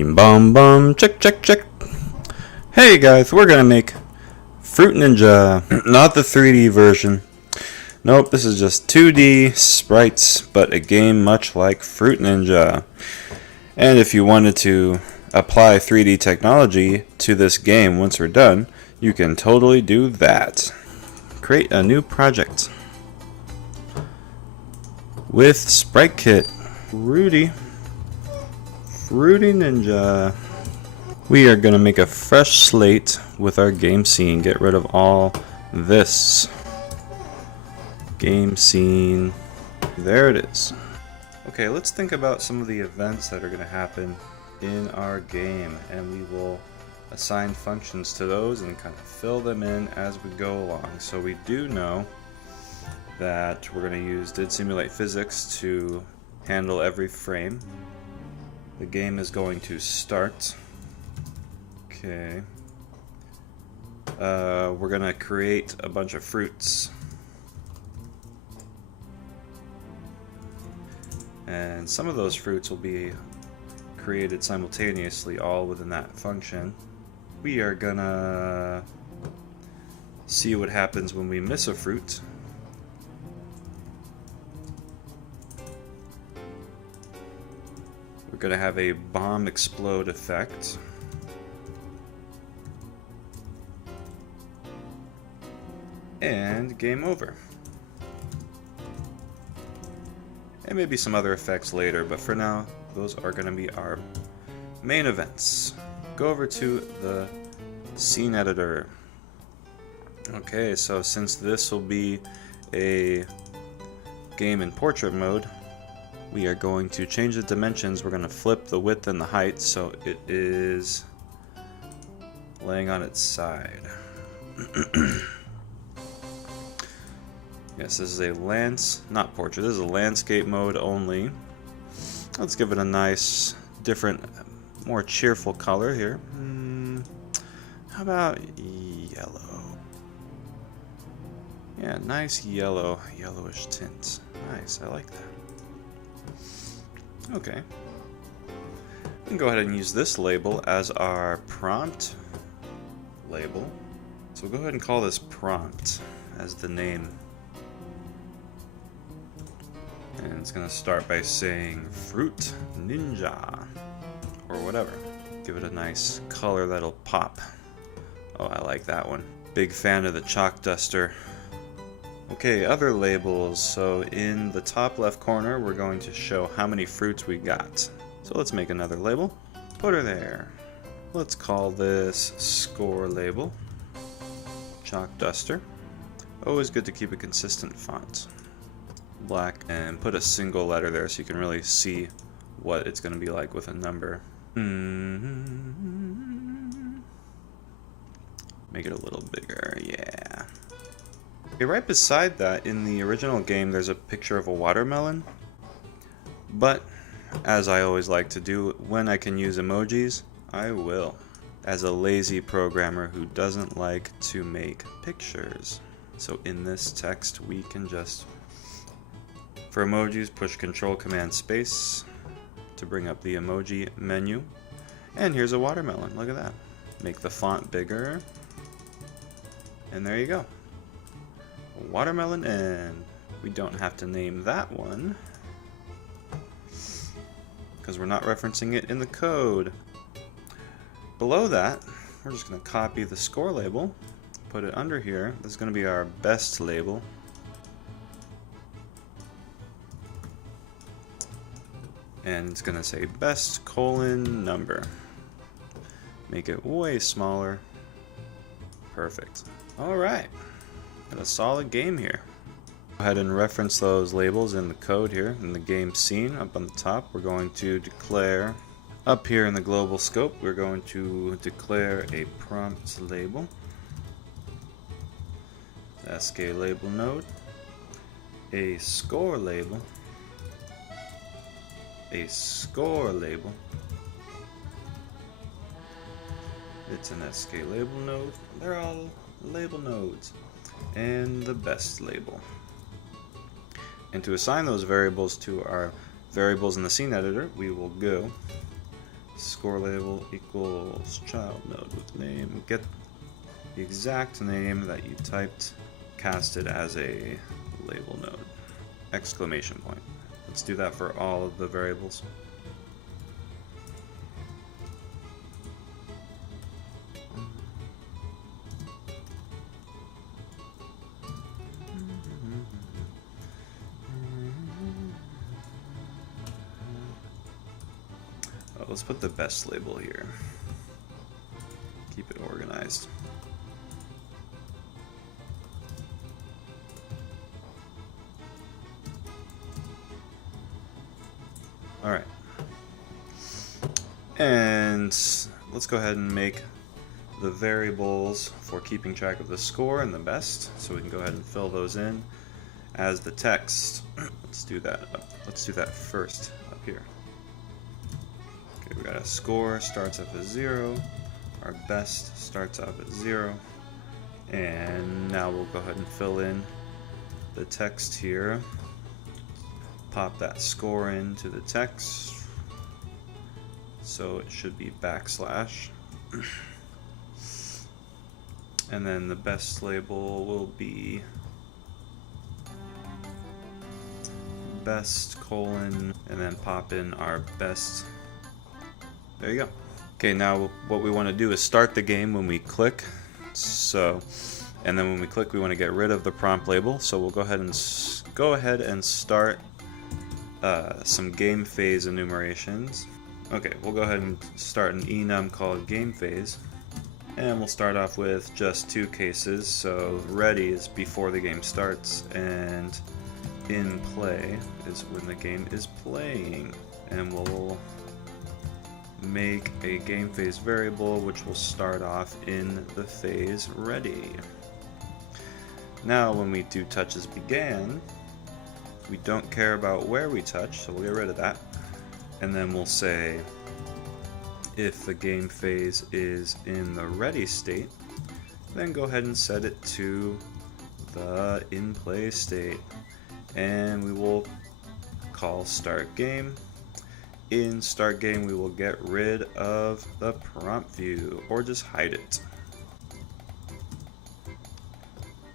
Bim bum bum, check check check. Hey guys, we're gonna make Fruit Ninja, not the 3D version. Nope, this is just 2D sprites, but a game much like Fruit Ninja. And if you wanted to apply 3D technology to this game once we're done, you can totally do that. Create a new project with SpriteKit. Fruity Ninja. We are going to make a fresh slate with our GameScene. Get rid of all this. GameScene. There it is. Okay, let's think about some of the events that are going to happen in our game, and we will assign functions to those and kind of fill them in as we go along. So we do know that we're going to use did simulate physics to handle every frame. The game is going to start. Okay. We're going to create a bunch of fruits. And some of those fruits will be created simultaneously, all within that function. We are going to see what happens when we miss a fruit. We're going to have a bomb explode effect. And game over. And maybe some other effects later, but for now, those are going to be our main events. Go over to the scene editor. Okay, so since this will be a game in portrait mode, we are going to change the dimensions. We're going to flip the width and the height so it is laying on its side. Yes, this is a not portrait, this is a landscape mode only. Let's give it a nice, different, more cheerful color here. How about yellow? Yeah, nice yellowish tint. Nice, I like that. Okay. We can go ahead and use this label as our prompt label. So we'll go ahead and call this prompt as the name. And it's going to start by saying Fruit Ninja or whatever. Give it a nice color that'll pop. Oh, I like that one. Big fan of the chalk duster. Okay, other labels. So in the top left corner, we're going to show how many fruits we got. So let's make another label. Put her there. Let's call this score label. Chalk duster. Always good to keep a consistent font. Black, and put a single letter there so you can really see what it's going to be like with a number. Make it a little bigger, yeah. Okay, right beside that, in the original game, there's a picture of a watermelon. But, as I always like to do, when I can use emojis, I will. As a lazy programmer who doesn't like to make pictures. So in this text, we can just, for emojis, push Control Command Space to bring up the emoji menu. And here's a watermelon, look at that. Make the font bigger. And there you go. Watermelon, and we don't have to name that one because we're not referencing it in the code. Below that, we're just going to copy the score label, put it under here. This is going to be our best label. And it's going to say best : number. Make it way smaller. Perfect. Alright. Got a solid game here. Go ahead and reference those labels in the code here in the game scene. Up on the top, we're going to declare, up here in the global scope, we're going to declare a prompt label. SK label node. A score label. A score label. It's an SK label node. They're all label nodes. And the best label. And to assign those variables to our variables in the scene editor, we will go score label equals child node with name. Get the exact name that you typed, cast it as a label node. Exclamation point. Let's do that for all of the variables. Let's put the best label here. Keep it organized. All right. And let's go ahead and make the variables for keeping track of the score and the best. So we can go ahead and fill those in as the text. Let's do that. Let's do that first up here. We got a score starts off at 0, our best starts off at 0, and now we'll go ahead and fill in the text here. Pop that score into the text, so it should be backslash, and then the best label will be best colon, and then pop in our best. There you go. Okay, now what we want to do is start the game when we click. And then when we click, we want to get rid of the prompt label. So we'll go ahead and start some game phase enumerations. Okay, we'll go ahead and start an enum called game phase, and we'll start off with just 2 cases. So ready is before the game starts, and in play is when the game is playing, and we'll make a game phase variable which will start off in the phase ready. Now when we do touches began, we don't care about where we touch, so we'll get rid of that, and then we'll say if the game phase is in the ready state, then go ahead and set it to the in play state, and we will call start game. In start game, we will get rid of the prompt view, or just hide it.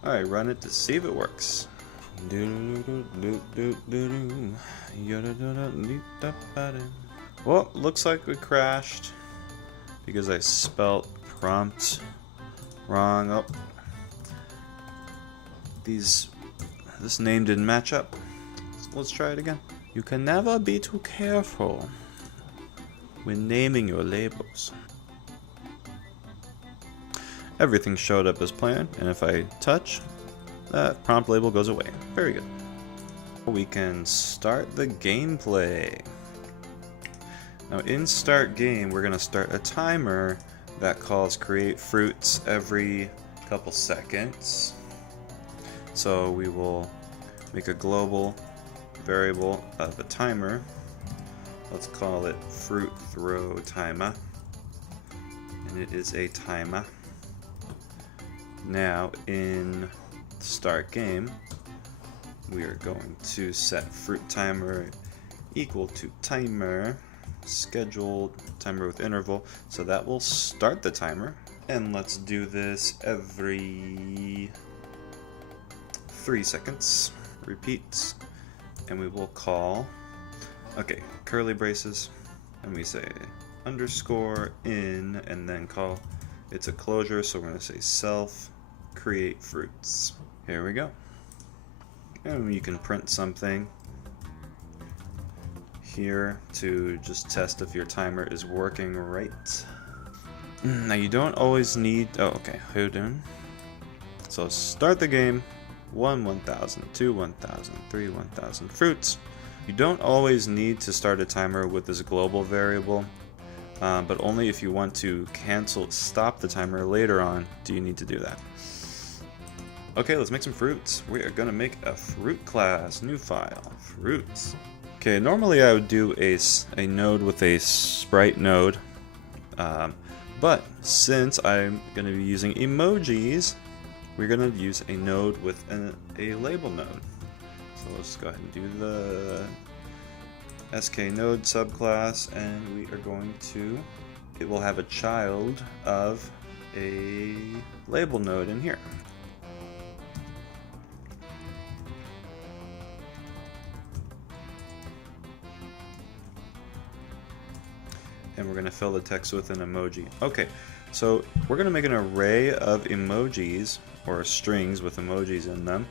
Alright, run it to see if it works. Well, looks like we crashed because I spelt prompt wrong. Oh, this name didn't match up. Let's try it again. You can never be too careful when naming your labels. Everything showed up as planned, and if I touch, that prompt label goes away. Very good. We can start the gameplay. Now in start game, we're going to start a timer that calls create fruits every couple seconds. So we will make a global variable of a timer. Let's call it fruit throw timer, and it is a timer. Now in start game, we are going to set fruit timer equal to timer scheduled timer with interval, so that will start the timer. And let's do this every 3 seconds. Repeats. And we will call, okay, curly braces, and we say underscore in, and then call, it's a closure, so we're going to say self create fruits. Here we go. And you can print something here to just test if your timer is working right. Now you don't always need, oh okay, hold on. So start the game. 1, 1,000, 2, 1,000, 3, 1,000 fruits. You don't always need to start a timer with this global variable, but only if you want to stop the timer later on do you need to do that. Okay, let's make some fruits. We are going to make a fruit class, new file, fruits. Okay, normally I would do a node with a sprite node, but since I'm going to be using emojis, we're going to use a node with a label node. So let's go ahead and do the skNode subclass, and we are going to, it will have a child of a label node in here. And we're going to fill the text with an emoji. Okay, so we're going to make an array of emojis, or strings with emojis in them,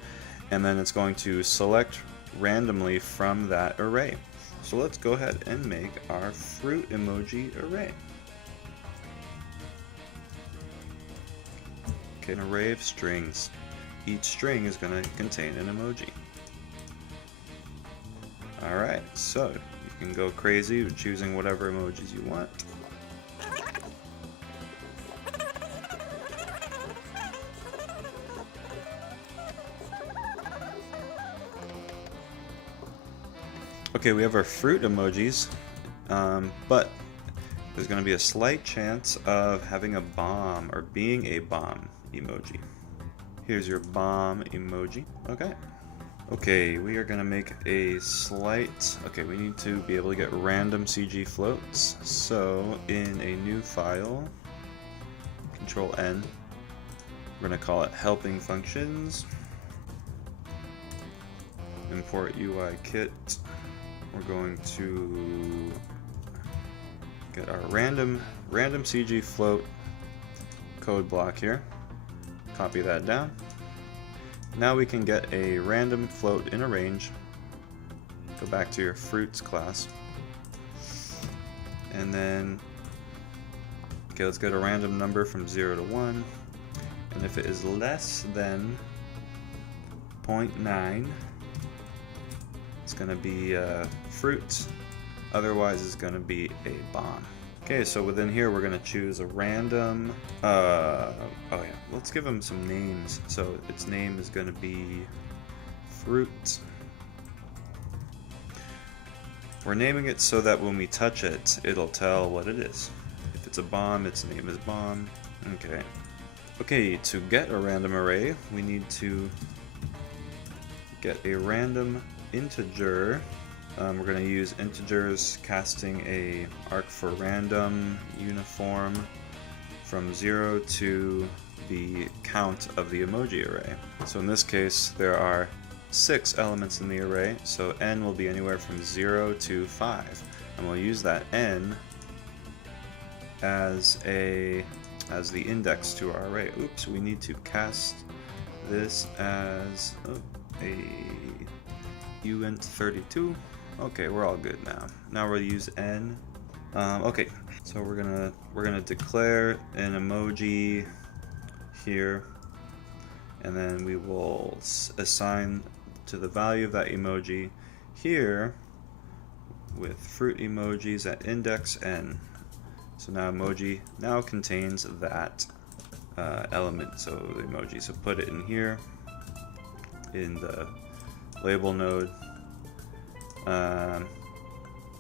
and then it's going to select randomly from that array. So let's go ahead and make our fruit emoji array. Okay, an array of strings. Each string is going to contain an emoji. Alright, so you can go crazy with choosing whatever emojis you want. Okay, we have our fruit emojis, but there's going to be a slight chance of having a bomb or being a bomb emoji. Here's your bomb emoji. Okay, we are going to make a slight... Okay, we need to be able to get random CG floats. So, in a new file, Control N, we're going to call it helping functions. Import UI kit. We're going to get our random CG float code block here. Copy that down. Now we can get a random float in a range. Go back to your fruits class. And then, okay, let's get a random number from 0 to 1. And if it is less than 0.9, it's going to be fruit. Otherwise, it's going to be a bomb. Okay, so within here, we're going to choose a random... oh yeah, let's give them some names. So its name is going to be fruit. We're naming it so that when we touch it, it'll tell what it is. If it's a bomb, its name is bomb. Okay. Okay, to get a random array, we need to get a random integer. We're going to use integers casting a arc for random uniform from 0 to the count of the emoji array. So in this case there are 6 elements in the array, so n will be anywhere from 0 to 5, and we'll use that n as the index to our array. Oops, we need to cast this as a uint32. Okay, we're all good now. Now we'll use n. Okay, so we're gonna declare an emoji here, and then we will assign to the value of that emoji here with fruit emojis at index n. So now emoji now contains that element, so the emoji. So put it in here in the label node. And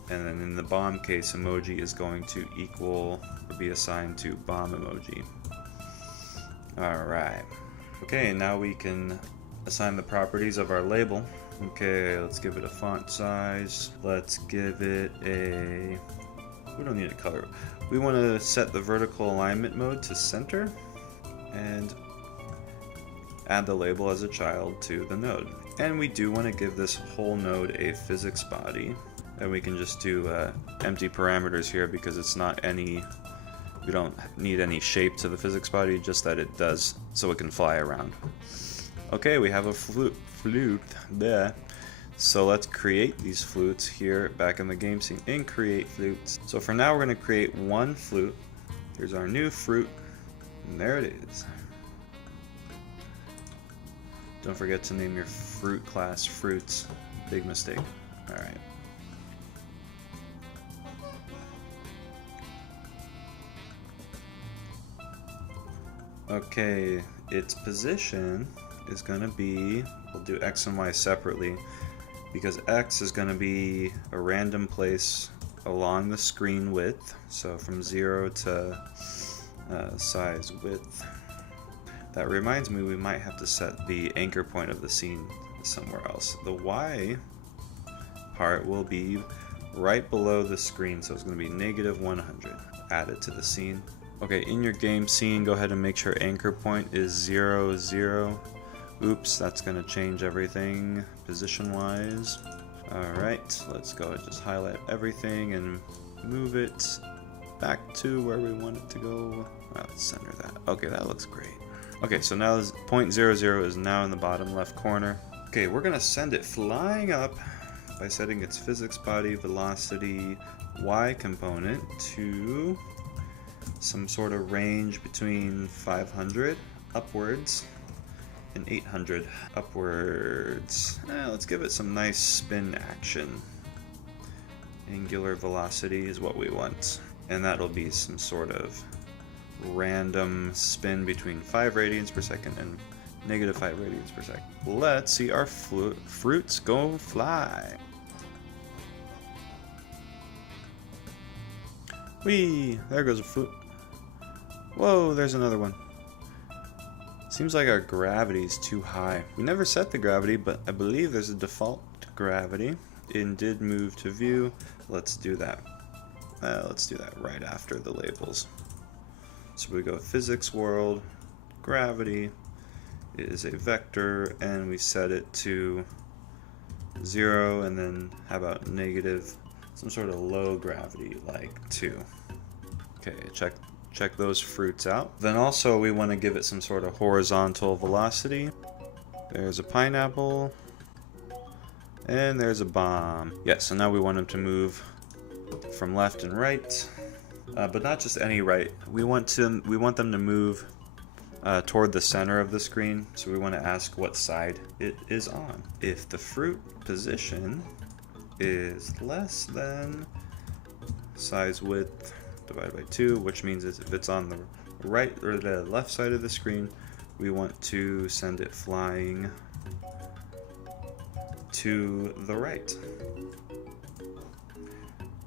then in the bomb case, emoji is going to equal or be assigned to bomb emoji. Alright. Okay, now we can assign the properties of our label. Okay, let's give it a font size. Let's give it a... We don't need a color. We want to set the vertical alignment mode to center and add the label as a child to the node. And we do want to give this whole node a physics body. And we can just do empty parameters here because it's not any... We don't need any shape to the physics body, just that it does so it can fly around. Okay, we have a flute there. So let's create these flutes here back in the game scene and create flutes. So for now we're going to create one flute. Here's our new fruit, and there it is. Don't forget to name your fruit class fruits. Big mistake. Alright. Okay, its position is going to be, we'll do X and Y separately, because X is going to be a random place along the screen width, so from 0 to size width. That reminds me, we might have to set the anchor point of the scene somewhere else. The Y part will be right below the screen, so it's going to be -100. Add it to the scene. Okay, in your game scene, go ahead and make sure anchor point is 0, 0. Oops, that's going to change everything position-wise. Alright, let's go and just highlight everything and move it back to where we want it to go. Let's center that. Okay, that looks great. Okay, so now this point 0, 0 is now in the bottom left corner. Okay, we're going to send it flying up by setting its physics body velocity y component to some sort of range between 500 upwards and 800 upwards. Let's give it some nice spin action. Angular velocity is what we want, and that'll be some sort of random spin between 5 radians per second and -5 radians per second. Let's see our fruits go fly. Whee! There goes a fruit. Whoa, there's another one. Seems like our gravity is too high. We never set the gravity, but I believe there's a default gravity. It did move to view. Let's do that. Let's do that right after the labels. So we go physics world, gravity is a vector, and we set it to 0, and then how about negative, some sort of low gravity like 2. Okay, check those fruits out. Then also we want to give it some sort of horizontal velocity. There's a pineapple, and there's a bomb. Yeah, so now we want them to move from left and right, but not just any right. We want them to move toward the center of the screen, so we want to ask what side it is on. If the fruit position is less than size width divided by 2, which means if it's on the right or the left side of the screen, we want to send it flying to the right.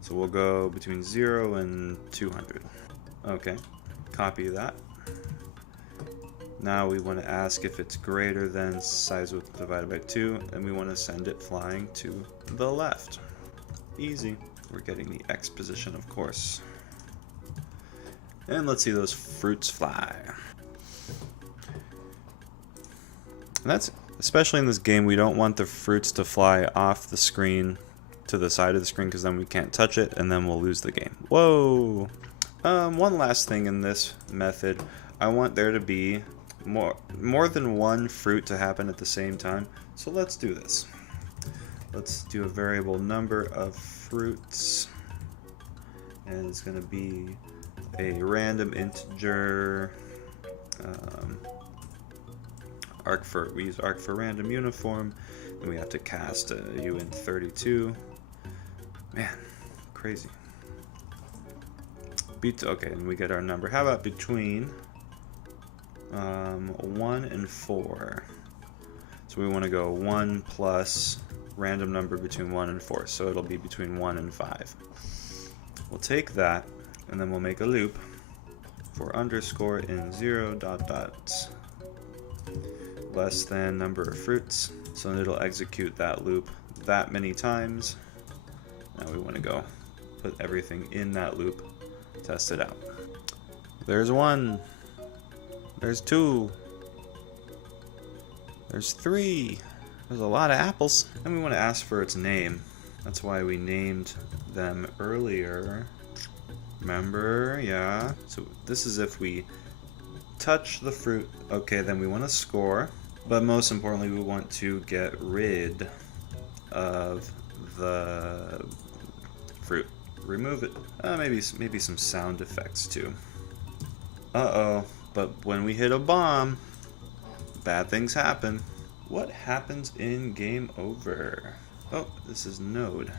So we'll go between 0 and 200. Okay, copy that. Now we want to ask if it's greater than size width divided by 2, and we want to send it flying to the left. Easy. We're getting the X position, of course. And let's see those fruits fly. And that's, especially in this game, we don't want the fruits to fly off the screen to the side of the screen, because then we can't touch it and then we'll lose the game. Whoa! One last thing in this method, I want there to be more than one fruit to happen at the same time. So let's do this. Let's do a variable number of fruits, and it's going to be a random integer. We use arc for random uniform, and we have to cast a uint32. Man, crazy. Okay, and we get our number. How about between 1 and 4? So we want to go 1 plus random number between 1 and 4, so it'll be between 1 and 5. We'll take that, and then we'll make a loop for underscore in 0 dot dot less than number of fruits. So it'll execute that loop that many times. Now we want to go put everything in that loop, test it out. There's 1, there's 2, there's 3. There's a lot of apples. And we want to ask for its name. That's why we named them earlier. Remember? Yeah. So this is if we touch the fruit. Okay, then we want to score. But most importantly, we want to get rid of the fruit. Remove it. Maybe some sound effects too. Uh-oh. But when we hit a bomb, bad things happen. What happens in game over? Oh, this is node.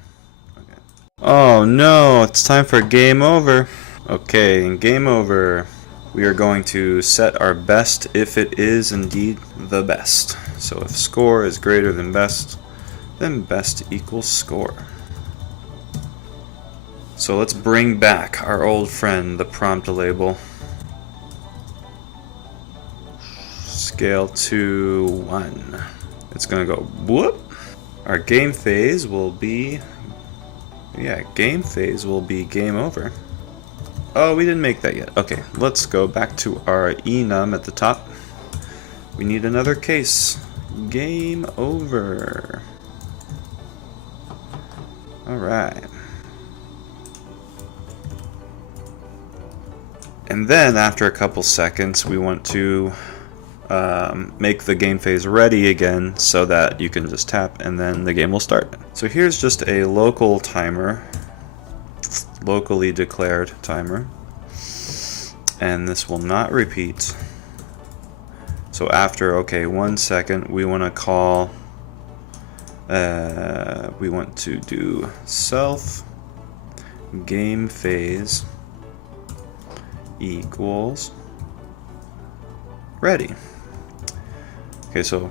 Okay. Oh no, it's time for game over. Okay, in game over, we are going to set our best if it is indeed the best. So if score is greater than best, then best equals score. So let's bring back our old friend, the prompt label. Scale to 1. It's gonna go whoop. Our game phase will be Yeah, game phase will be game over. Oh, we didn't make that yet. Okay, let's go back to our enum at the top. We need another case. Game over. Alright. And then after a couple seconds, we want to make the game phase ready again so that you can just tap and then the game will start. So here's just a local timer, locally declared timer, and this will not repeat. So after, okay, 1 second, we want to call, we want to do self game phase equals ready. Okay, so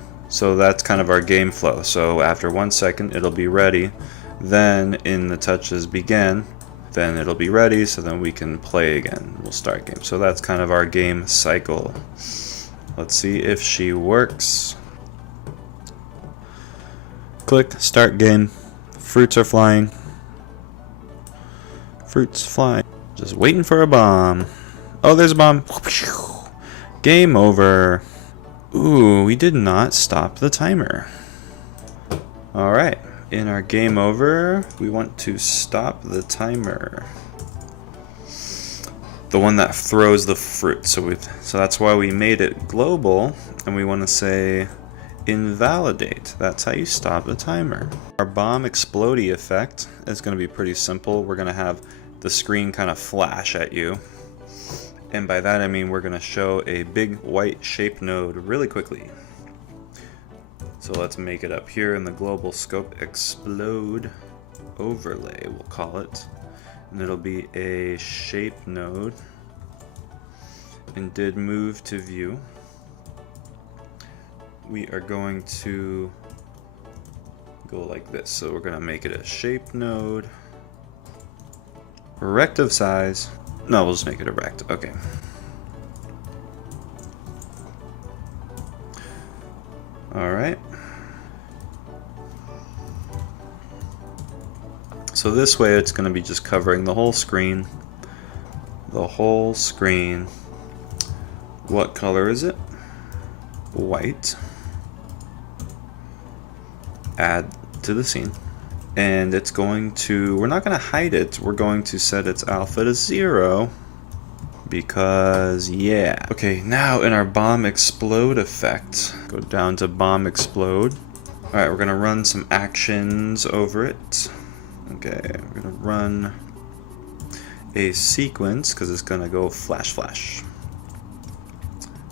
that's kind of our game flow. So after 1 second, it'll be ready. Then in the touches begin, then it'll be ready. So then we can play again. We'll start game. So that's kind of our game cycle. Let's see if she works. Click start game. Fruits are flying. Fruits flying. Just waiting for a bomb. Oh, there's a bomb. Game over. Ooh, we did not stop the timer. Alright, in our game over, we want to stop the timer. The one that throws the fruit. So that's why we made it global, and we want to say invalidate. That's how you stop the timer. Our bomb explodey effect is going to be pretty simple. We're going to have the screen kind of flash at you. And by that I mean we're going to show a big white shape node really quickly. So let's make it up here in the global scope explode overlay, we'll call it. And it'll be a shape node. And did move to view. We are going to go like this. So we're going to make it a shape node. Rect of size. No, we'll just make it a rect. Okay. Alright. So this way it's going to be just covering the whole screen. The whole screen. What color is it? White. Add to the scene. And it's going to, we're not going to hide it, we're going to set its alpha to 0 because yeah. Okay, now in our bomb explode effect, go down to bomb explode. Alright, we're going to run some actions over it. Okay, we're going to run a sequence because it's going to go flash flash.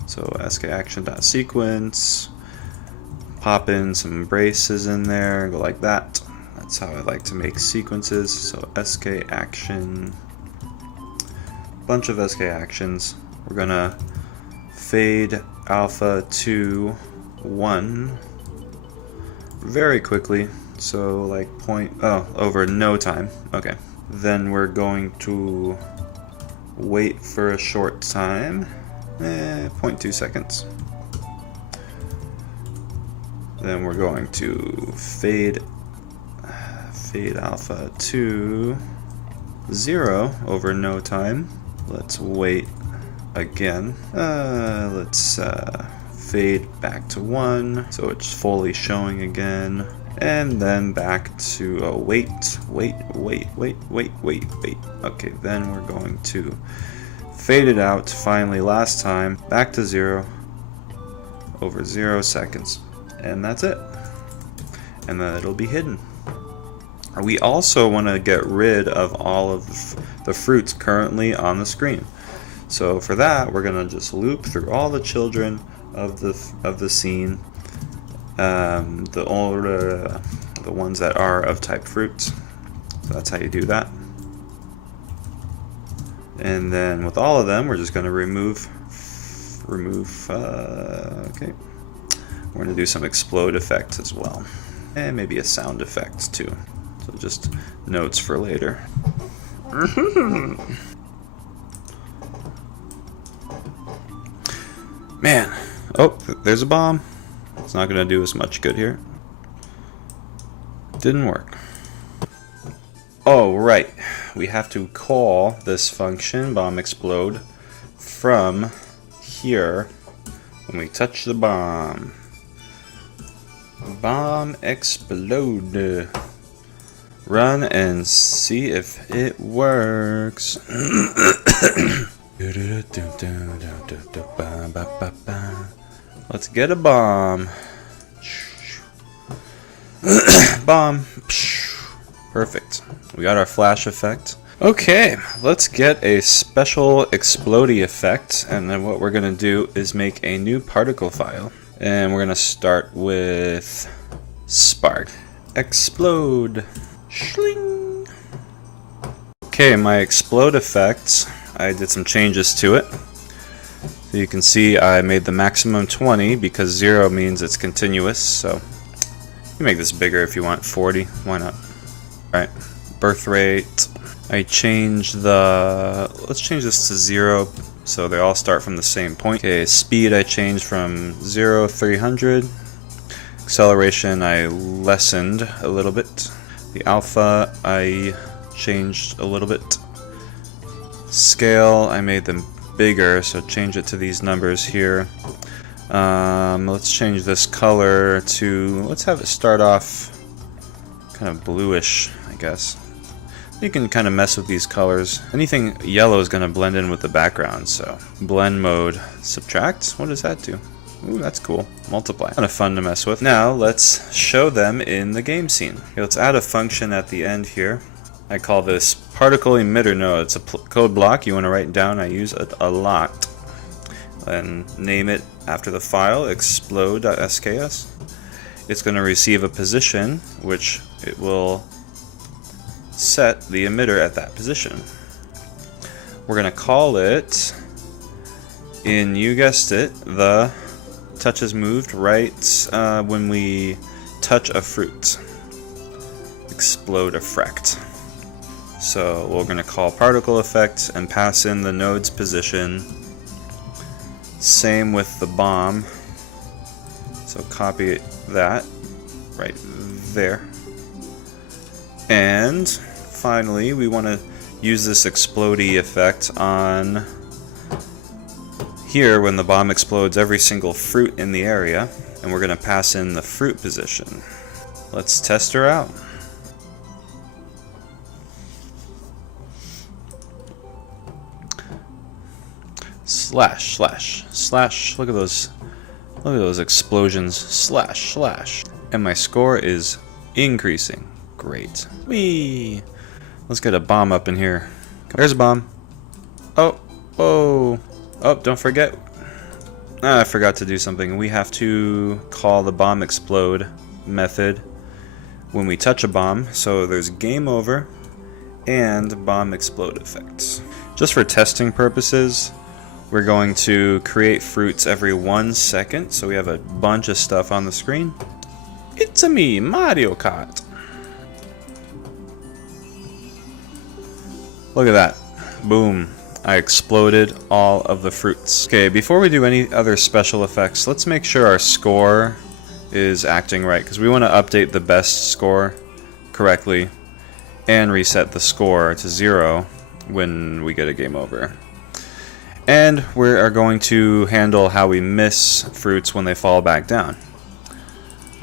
So skaction.sequence, pop in some braces in there, go like that. That's how I like to make sequences. So SK action, bunch of SK actions. We're gonna fade alpha to 1 very quickly. So like over no time. Okay. Then we're going to wait for a short time, 0.2 seconds. Then we're going to fade alpha to 0 over no time. Let's wait again. Let's fade back to 1 so it's fully showing again, and then back to wait. Okay, then we're going to fade it out finally last time back to 0 over 0 seconds, and that's it, and then it'll be hidden. We also want to get rid of all of the fruits currently on the screen. So for that, we're going to just loop through all the children of the scene, the ones that are of type fruits. So that's how you do that. And then with all of them, we're just going to remove. Okay. We're going to do some explode effects as well, and maybe a sound effect too. So just notes for later. Man, oh, there's a bomb. It's not gonna do us much good here. Didn't work. Oh, right. We have to call this function, bomb explode, from here when we touch the bomb. Bomb explode. Run and see if it works. Let's get a bomb. Bomb. Perfect. We got our flash effect. Okay, let's get a special explodey effect, and then what we're gonna do is make a new particle file. And we're gonna start with Spark. Explode. Shling. Okay, my explode effect, I did some changes to it. So you can see I made the maximum 20 because 0 means it's continuous, so you make this bigger if you want, 40, why not? Alright, birth rate, I changed the, let's change this to 0 so they all start from the same point. Okay, speed I changed from 0, 300. Acceleration I lessened a little bit. The alpha I changed a little bit. Scale I made them bigger, so change it to these numbers here. Let's change this color to, let's have it start off kind of bluish, I guess. You can kind of mess with these colors. Anything yellow is going to blend in with the background, so blend mode, subtract, what does that do? Ooh, that's cool. Multiply. Kind of fun to mess with. Now let's show them in the game scene. Okay, let's add a function at the end here. I call this particle emitter node. It's a code block. You want to write down. I use it a lot. And name it after the file, explode.sks. It's going to receive a position, which it will set the emitter at that position. We're going to call it, you guessed it, the touch is moved right when we touch a fruit. Explode effect. So we're going to call particle effect and pass in the node's position. Same with the bomb. So copy that right there. And finally, we want to use this explodey effect on here when the bomb explodes every single fruit in the area, and we're going to pass in the fruit position. Let's test her out. Slash, slash, slash. Look at those explosions. Slash, slash. And my score is increasing. Great. Whee! Let's get a bomb up in here. There's a bomb. Oh, oh. Oh, don't forget. I forgot to do something. We have to call the bomb explode method when we touch a bomb. So there's game over and bomb explode effects. Just for testing purposes, we're going to create fruits every 1 second. So we have a bunch of stuff on the screen. It's a me, Mario Kart. Look at that. Boom. I exploded all of the fruits. Okay, before we do any other special effects, let's make sure our score is acting right, because we want to update the best score correctly and reset the score to 0 when we get a game over. And we are going to handle how we miss fruits when they fall back down.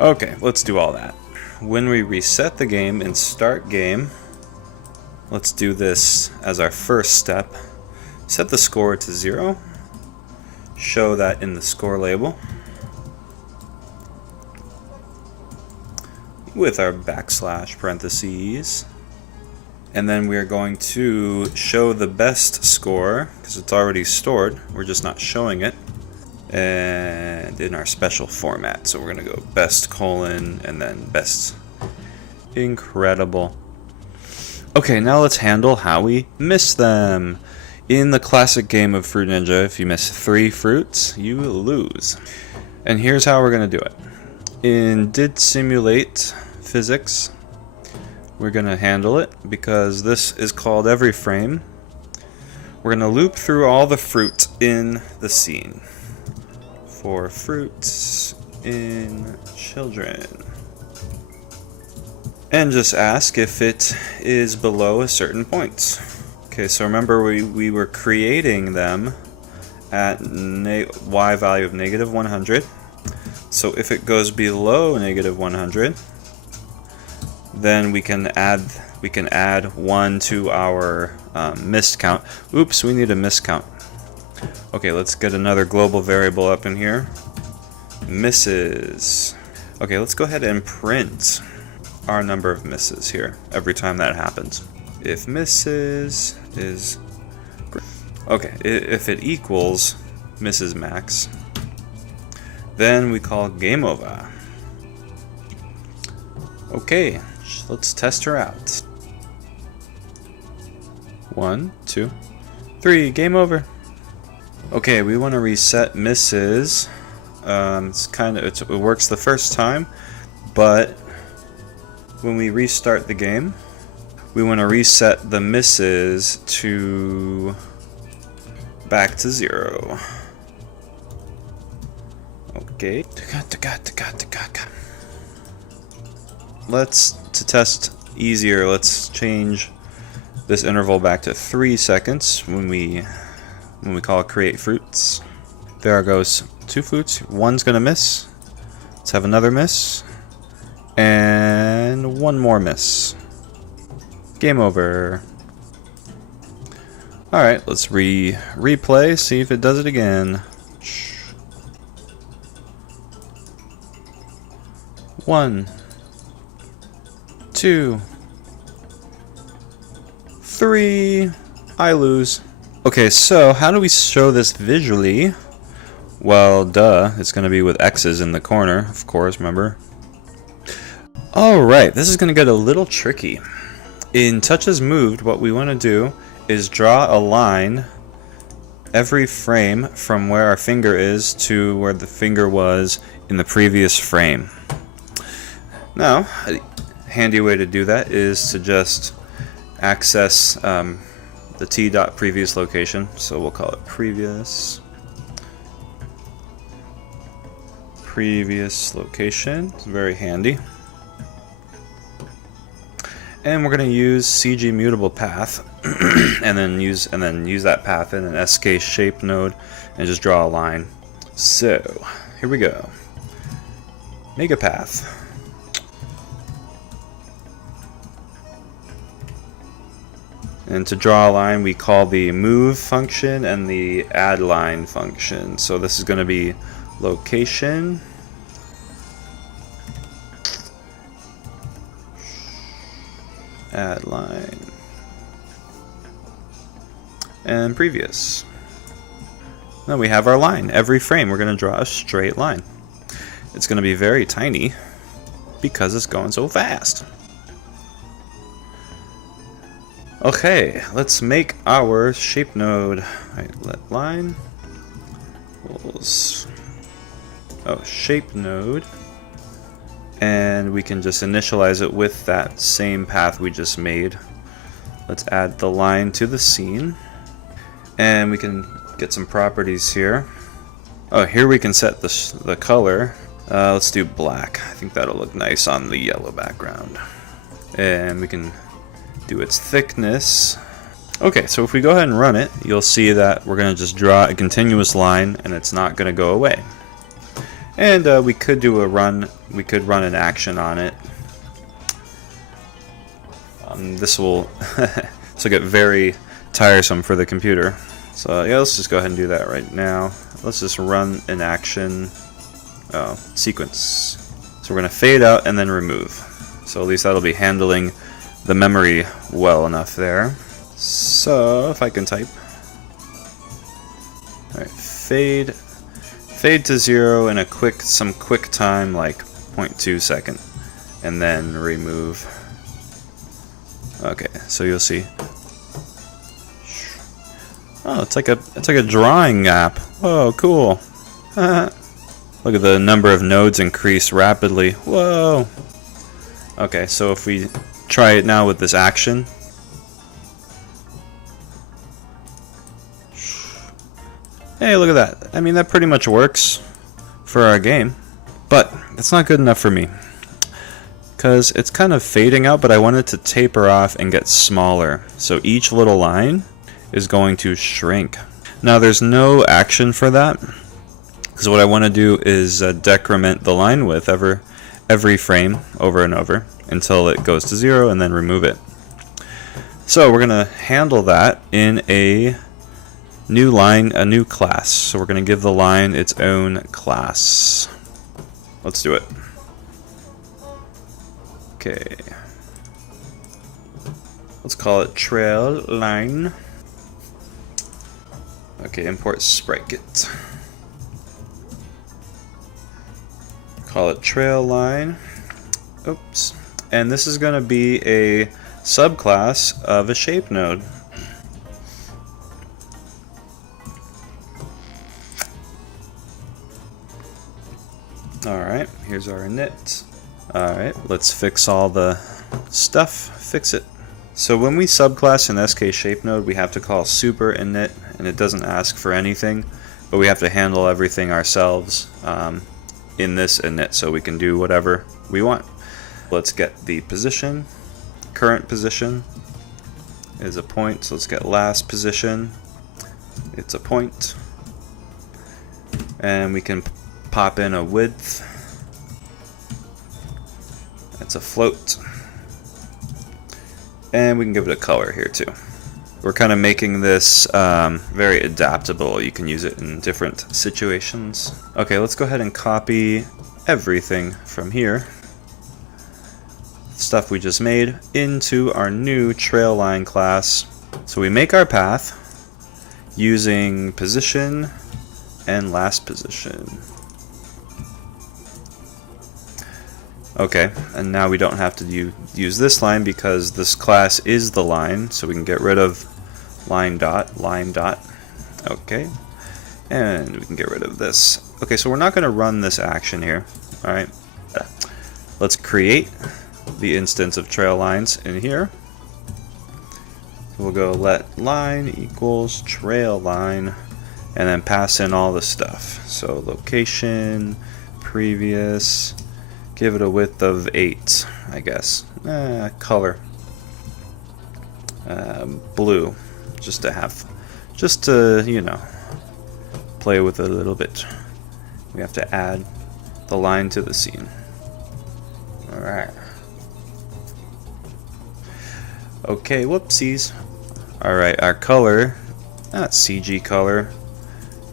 Okay, let's do all that. When we reset the game and start game, let's do this as our first step. Set the score to 0. Show that in the score label with our backslash parentheses. And then we are going to show the best score because it's already stored. We're just not showing it. And in our special format. So we're going to go best colon and then best. Incredible. Okay, now let's handle how we miss them. In the classic game of Fruit Ninja, if you miss 3 fruits, you lose. And here's how we're going to do it. In did simulate physics, we're going to handle it because this is called every frame. We're going to loop through all the fruit in the scene. For fruits in children. and just ask if it is below a certain point. Okay, so remember we were creating them at y value of -100. So if it goes below -100, then we can add 1 to our missed count. Oops, we need a missed count. Okay, let's get another global variable up in here. Misses. Okay, let's go ahead and print our number of misses here every time that happens. If misses is okay, if it equals misses max, then we call game over. Okay, let's test her out. 1, 2, 3, game over. Okay, we want to reset misses. It works the first time, but when we restart the game, we want to reset the misses to back to 0. Okay. To test easier, let's change this interval back to 3 seconds when we call create fruits. There goes 2 fruits. One's gonna miss. Let's have another miss. And 1 more miss. Game over. Alright, let's replay, see if it does it again. 1, 2, 3. I lose. Okay, so how do we show this visually? Well, duh, it's going to be with X's in the corner, of course, remember? Alright, this is going to get a little tricky. In touches moved, what we want to do is draw a line every frame from where our finger is to where the finger was in the previous frame. Now, a handy way to do that is to just access the t.previous location, so we'll call it previous location. It's very handy. And we're going to use CG mutable path and then use that path in an SK shape node and just draw a line. So here we go. Make a path. And to draw a line, we call the move function and the add line function. So this is going to be location, add line, and previous. Now we have our line. Every frame we're going to draw a straight line. It's going to be very tiny because it's going so fast. Okay, let's make our shape node. Alright, let line equals shape node, and we can just initialize it with that same path we just made. Let's add the line to the scene, and we can get some properties here. Oh, here we can set the color. Let's do black. I think that'll look nice on the yellow background. And we can do its thickness. Okay, so if we go ahead and run it, you'll see that we're going to just draw a continuous line and it's not going to go away. And we could do a run. We could run an action on it. This will get very tiresome for the computer. So yeah, let's just go ahead and do that right now. Let's just run an action sequence. So we're going to fade out and then remove. So at least that'll be handling the memory well enough there. So if I can type. Alright, fade to 0 in some quick time, like 0.2 second, and then remove. Okay, so you'll see. Oh, it's like a drawing app. Whoa, cool. Look at the number of nodes increase rapidly. Whoa. Okay, so if we try it now with this action. Hey, look at that. I mean, that pretty much works for our game. But that's not good enough for me, because it's kind of fading out, but I want it to taper off and get smaller. So each little line is going to shrink. Now there's no action for that, because what I want to do is decrement the line width every frame over and over until it goes to 0, and then remove it. So we're going to handle that in a new line, a new class. So we're going to give the line its own class. Let's do it. Okay. Let's call it trail line. Okay, import SpriteKit. Call it trail line. Oops. And this is going to be a subclass of a shape node. Alright, here's our init. Alright, let's fix all the stuff. Fix it. So when we subclass an SK shape node, we have to call super init, and it doesn't ask for anything, but we have to handle everything ourselves in this init, so we can do whatever we want. Let's get the position. Current position is a point, so let's get last position. It's a point. And we can pop in a width. That's a float. And we can give it a color here too. We're kind of making this very adaptable. You can use it in different situations. Okay, let's go ahead and copy everything from here, stuff we just made, into our new trail line class. So we make our path using position and last position. Okay, and now we don't have to use this line because this class is the line, so we can get rid of line dot. Okay, and we can get rid of this. Okay, so we're not going to run this action here. Alright, let's create the instance of trail lines in here. We'll go let line equals trail line, and then pass in all the stuff. So location, previous, give it a width of 8, I guess. Color, blue, just to you know, play with it a little bit. We have to add the line to the scene. Alright. Okay, whoopsies. Alright, our color, not CG color,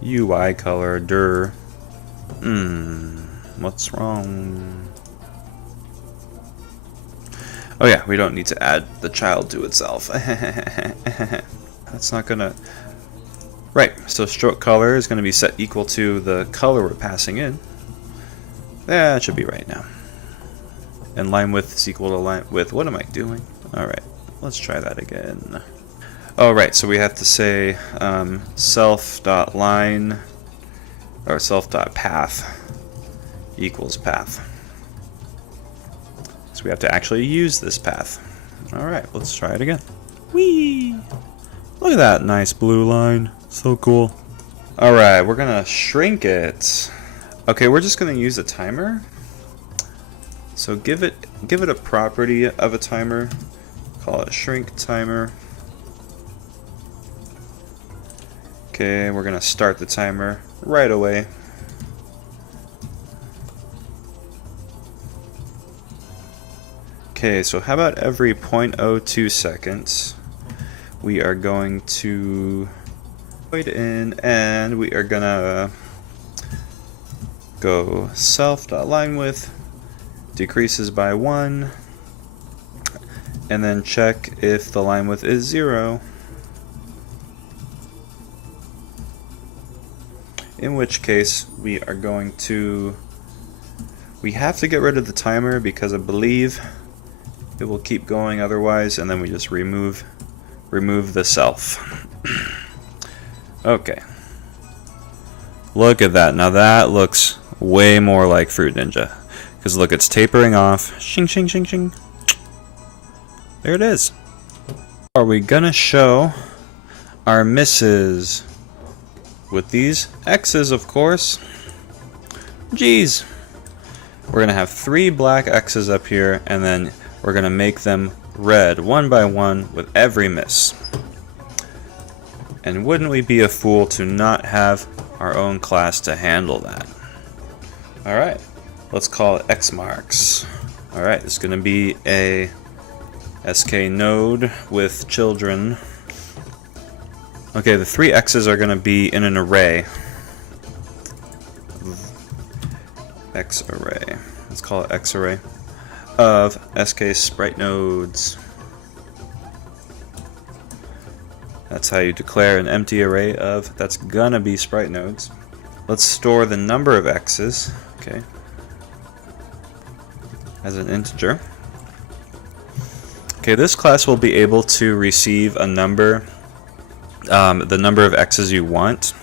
UI color, what's wrong? Oh yeah, we don't need to add the child to itself. That's not gonna... Right, so stroke color is gonna be set equal to the color we're passing in. That should be right now. And line width is equal to line width. What am I doing? Alright, let's try that again. Alright, so we have to say self.line or self.path equals path. So we have to actually use this path. Alright, let's try it again. Whee! Look at that nice blue line. So cool. Alright, we're gonna shrink it. Okay, we're just gonna use a timer. So give it a property of a timer. Call it shrink timer. Okay, we're gonna start the timer right away. Okay, so how about every 0.02 seconds we are going to void in, and we are gonna go self.linewidth decreases by 1, and then check if the line width is 0. In which case we are going to, we have to get rid of the timer because I believe it will keep going otherwise, and then we just remove the self. Okay. Look at that. Now that looks way more like Fruit Ninja. Because look, it's tapering off. Shing, shing, shing, shing. There it is. Are we gonna show our misses with these X's, of course? Geez. We're gonna have 3 black X's up here, and then we're gonna make them red one by one with every miss. And wouldn't we be a fool to not have our own class to handle that? Alright, let's call it X marks. Alright, it's gonna be a SK node with children. Okay, the 3 X's are gonna be in an array. X array. Let's call it X array of SK sprite nodes. That's how you declare an empty array of that's gonna be sprite nodes. Let's store the number of X's, okay, as an integer. Okay, this class will be able to receive a number, the number of X's you want,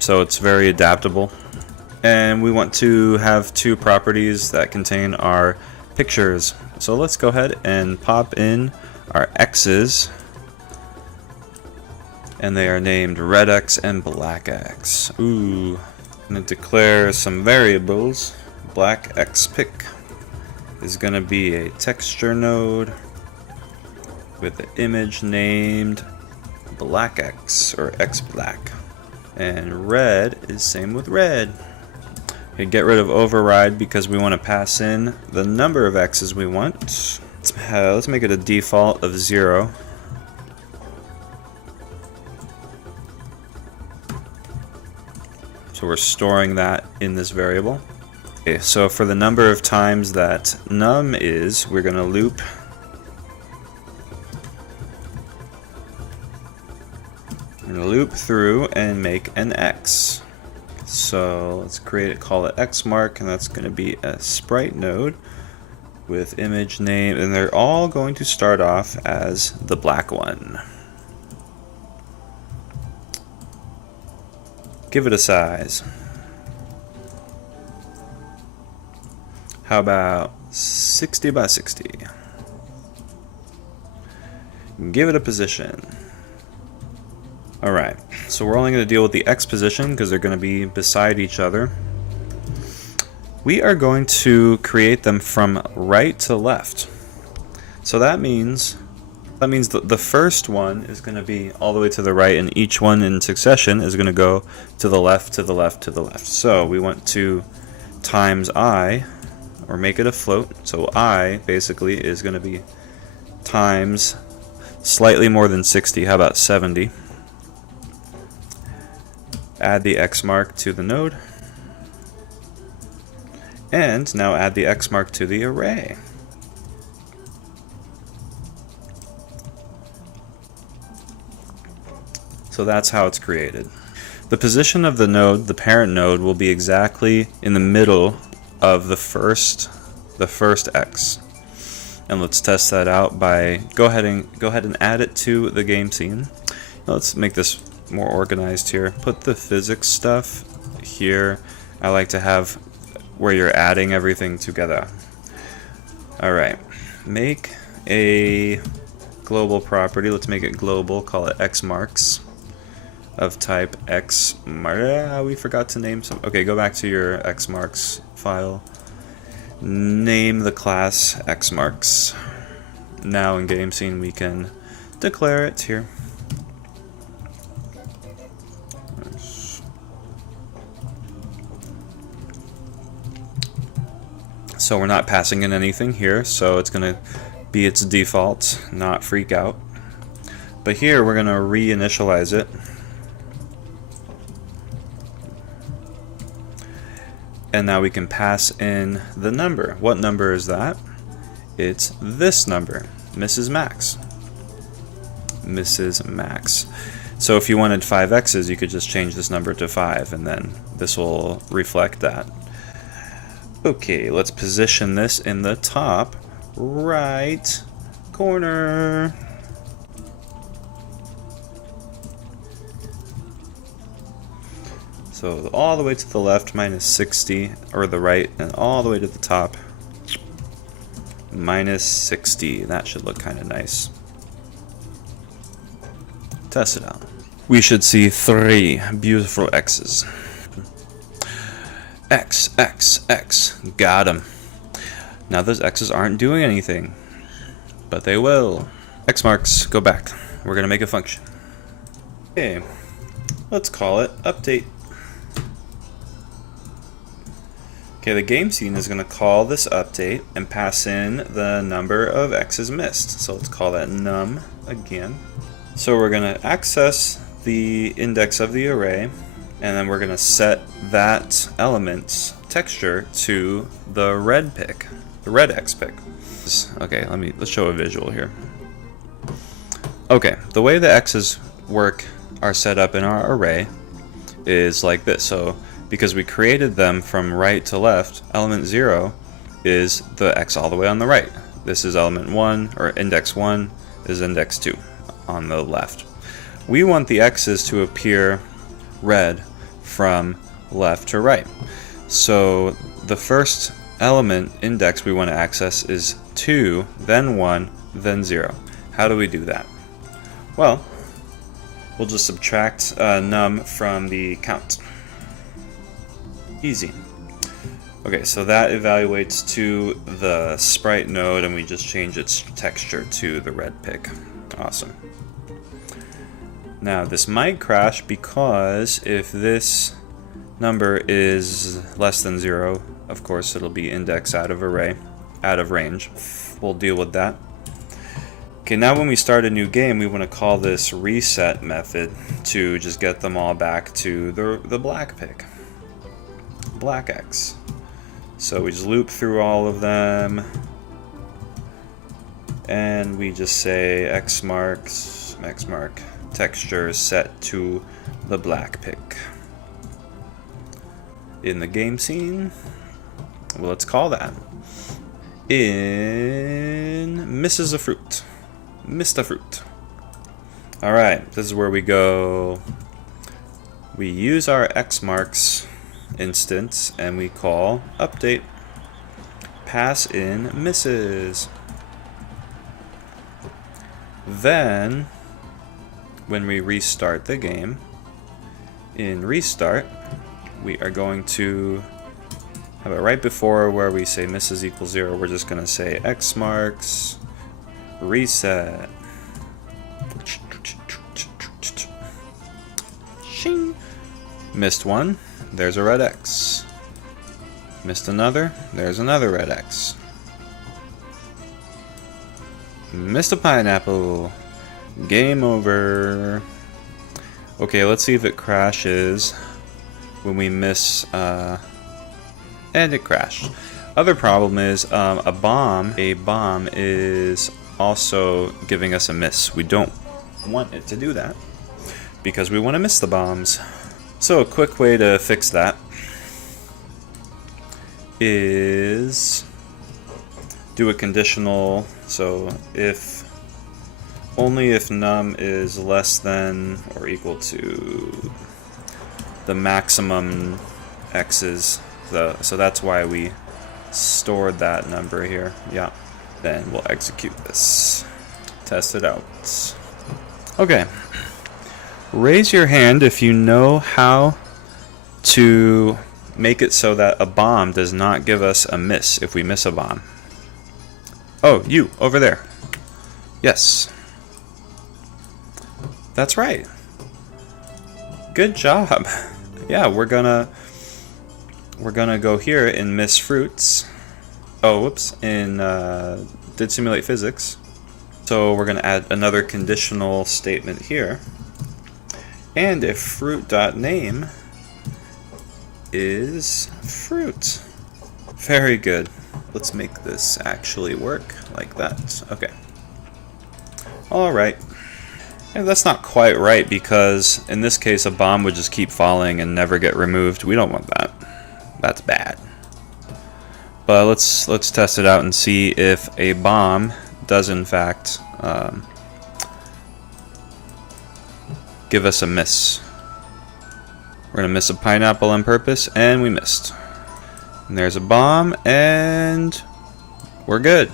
so it's very adaptable. And we want to have 2 properties that contain our pictures. So let's go ahead and pop in our X's, and they are named red X and black X. Ooh, I'm going to declare some variables. Black X pick is going to be a texture node with the image named black X or X black, and red is same with red. Okay, get rid of override because we want to pass in the number of X's we want. Let's make it a default of 0. So we're storing that in this variable. Okay, so for the number of times that num is, we're going to loop through and make an X. So let's call it X mark, and that's going to be a sprite node with image name, and they're all going to start off as the black one. Give it a size. How about 60 by 60? Give it a position. Alright, so we're only going to deal with the X position because they're going to be beside each other. We are going to create them from right to left. So that means the first one is going to be all the way to the right, and each one in succession is going to go to the left, to the left, to the left. So we want to times I, or make it a float. So I basically is going to be times slightly more than 60. How about 70? Add the X mark to the node, and now add the X mark to the array. So that's how it's created. The position of the node, the parent node, will be exactly in the middle of the first X. And let's test that out by go ahead and add it to the game scene. Let's make this more organized here. Put the physics stuff here. I like to have where you're adding everything together. Alright, make a global property. Let's make it global, call it X marks of type X. We forgot to name some. Okay, go back to your X marks file. Name the class X marks. Now in GameScene we can declare it here. So we're not passing in anything here, so it's going to be its default, not freak out. But here we're going to reinitialize it. And now we can pass in the number. What number is that? It's this number, Mrs. Max. Mrs. Max. So if you wanted 5 X's, you could just change this number to 5, and then this will reflect that. Okay, let's position this in the top right corner. So all the way to the left, minus 60, or the right, and all the way to the top, minus 60. That should look kind of nice. Test it out. We should see 3 beautiful X's. X, X, X. Got him. Now those X's aren't doing anything, but they will. X marks, go back. We're gonna make a function. Okay, let's call it update. Okay, the game scene is gonna call this update and pass in the number of X's missed. So let's call that num again. So we're gonna access the index of the array, and then we're gonna set that element's texture to the red pick, the red X pick. Okay, let's show a visual here. Okay, the way the X's are set up in our array is like this. So because we created them from right to left, element 0 is the X all the way on the right. This is element 1, or index 1 is index 2 on the left. We want the X's to appear red from left to right. So the first element index we want to access is 2, then 1, then 0. How do we do that? Well, we'll just subtract num from the count. Easy. Okay, so that evaluates to the sprite node, and we just change its texture to the red pick. Awesome. Now this might crash because if this number is less than 0, of course it'll be indexed out of array, out of range. We'll deal with that. Okay, now when we start a new game, we want to call this reset method to just get them all back to the black pick, black X. So we just loop through all of them, and we just say X mark texture set to the black pick. In the game scene, well, let's call that in misses a fruit. Missed a fruit. Alright, this is where we go. We use our X marks instance and we call update. Pass in misses. Then, when we restart the game, in restart, we are going to have it right before where we say misses equals 0. We're just going to say X marks reset. Shing. Missed one, there's a red X. Missed another, there's another red X. Missed a pineapple. Game over. Okay, let's see if it crashes when we miss, and it crashed. Other problem is a bomb is also giving us a miss. We don't want it to do that because we want to miss the bombs. So a quick way to fix that is do a conditional. So only if num is less than or equal to the maximum x's. So that's why we stored that number here. Yeah. Then we'll execute this. Test it out. Okay. Raise your hand if you know how to make it so that a bomb does not give us a miss if we miss a bomb. Oh, you, over there. Yes. That's right. Good job. Yeah, we're gonna go here in miss fruits. Oh, whoops, in did simulate physics. So we're gonna add another conditional statement here. And if fruit.name is fruit. Very good. Let's make this actually work like that. Okay. Alright. And that's not quite right because in this case a bomb would just keep falling and never get removed. We don't want that. That's bad. But let's test it out and see if a bomb does in fact give us a miss. We're gonna miss a pineapple on purpose, and we missed. And there's a bomb, and we're good.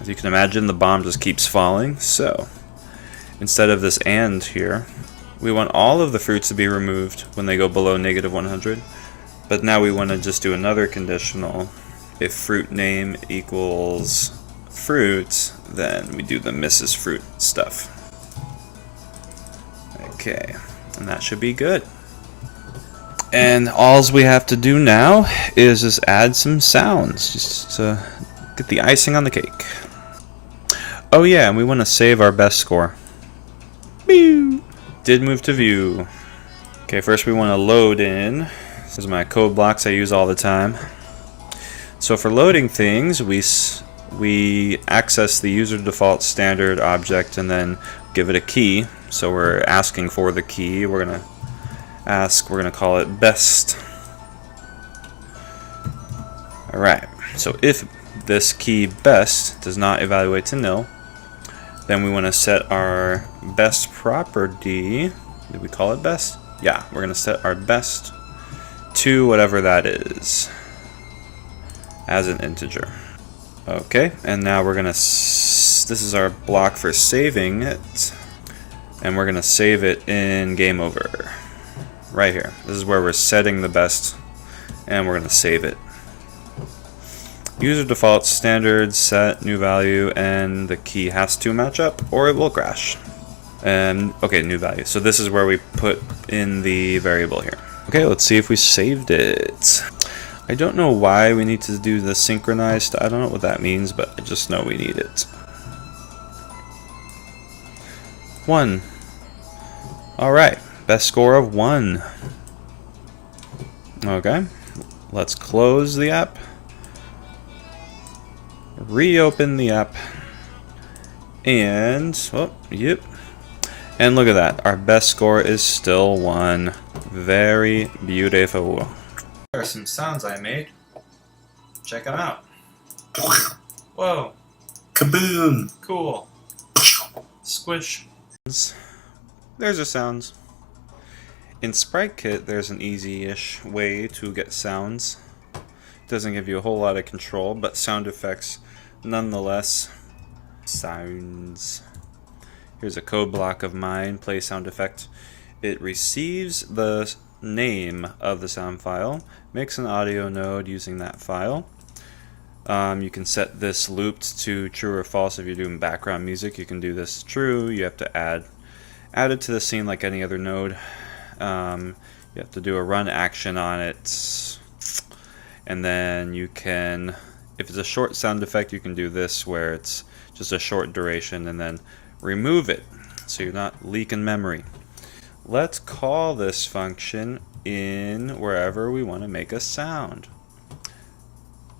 As you can imagine, the bomb just keeps falling. So instead of this and here, we want all of the fruits to be removed when they go below -100. But now we want to just do another conditional. If fruit name equals fruit, then we do the Mrs. Fruit stuff. Okay, and that should be good. And all we have to do now is just add some sounds, just to get the icing on the cake. Oh yeah, and we want to save our best score. Pew! Did move to view. Okay, first we want to load in. These are my code blocks I use all the time. So for loading things, we access the user default standard object and then give it a key. So we're asking for the key. We're gonna call it best. Alright, so if this key best does not evaluate to nil, then we want to set our best property. Did we call it best? Yeah, we're gonna set our best to whatever that is as an integer. Okay, and now we're gonna this is our block for saving it, and we're gonna save it in game over right here. This is where we're setting the best, and we're gonna save it. User default standard set new value, and the key has to match up or it will crash. And okay, new value. So this is where we put in the variable here. Okay, let's see if we saved it. I don't know why we need to do the synchronized. I don't know what that means, but I just know we need it. 1. Alright, best score of 1. Okay, let's close the app. Reopen the app. And, oh, yep. And look at that, our best score is still 1. Very beautiful. There are some sounds I made. Check them out. Whoa. Kaboom! Cool. Squish. There's our sounds. In SpriteKit, there's an easy-ish way to get sounds. It doesn't give you a whole lot of control, but sound effects nonetheless. Sounds. Here's a code block of mine, play sound effect. It receives the name of the sound file, makes an audio node using that file. You can set this looped to true or false if you're doing background music. You can do this true. You have to add it to the scene like any other node. You have to do a run action on it, and then you can, if it's a short sound effect, you can do this where it's just a short duration and then remove it so you're not leaking memory. Let's call this function in wherever we want to make a sound.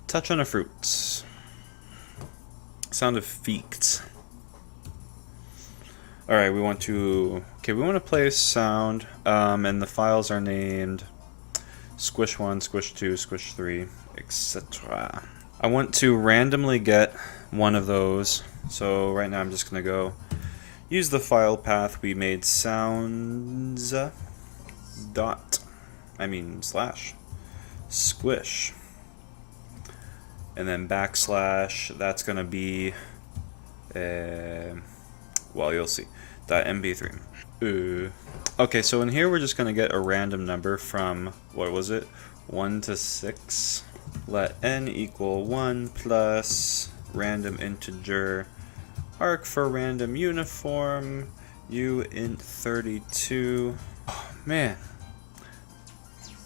Touch on a fruit. Sound of feet. Alright, we want to play a sound, and the files are named squish1, squish2, squish3, etc. I want to randomly get one of those, so right now I'm just going to go use the file path we made sounds slash squish, and then backslash, that's going to be well, you'll see, .mp3. Okay, so in here we're just going to get a random number from, what was it, 1 to 6. Let n equal 1 plus random integer arc for random uniform u int 32. Oh man,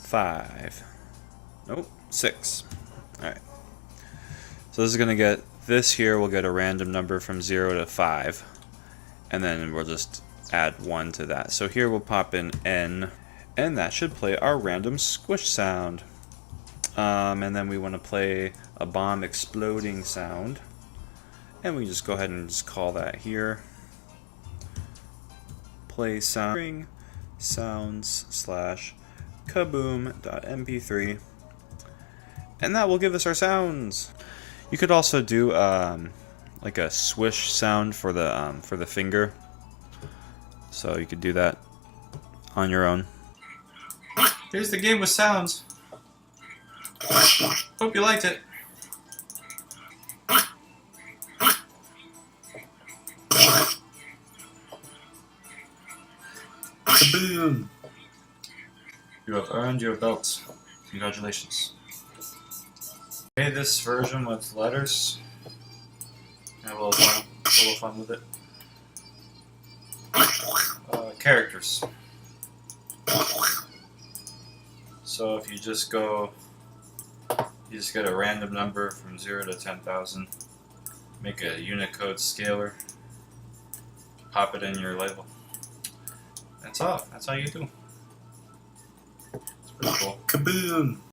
5. Nope, 6. Alright. So this is going to get, this here will get a random number from 0 to 5. And then we'll just add 1 to that. So here we'll pop in n, and that should play our random squish sound. And then we want to play a bomb exploding sound. And we just go ahead and just call that here. Play sound sounds slash kaboom.mp3. And that will give us our sounds. You could also do like a swish sound for the finger. So you could do that on your own. Here's the game with sounds. Hope you liked it. Kaboom! You have earned your belt. Congratulations. Okay, this version with letters. Have a little fun with it. Characters. So if you just get a random number from 0 to 10,000, make a Unicode scalar, pop it in your label. That's all. That's how you do. It's pretty cool. Kaboom!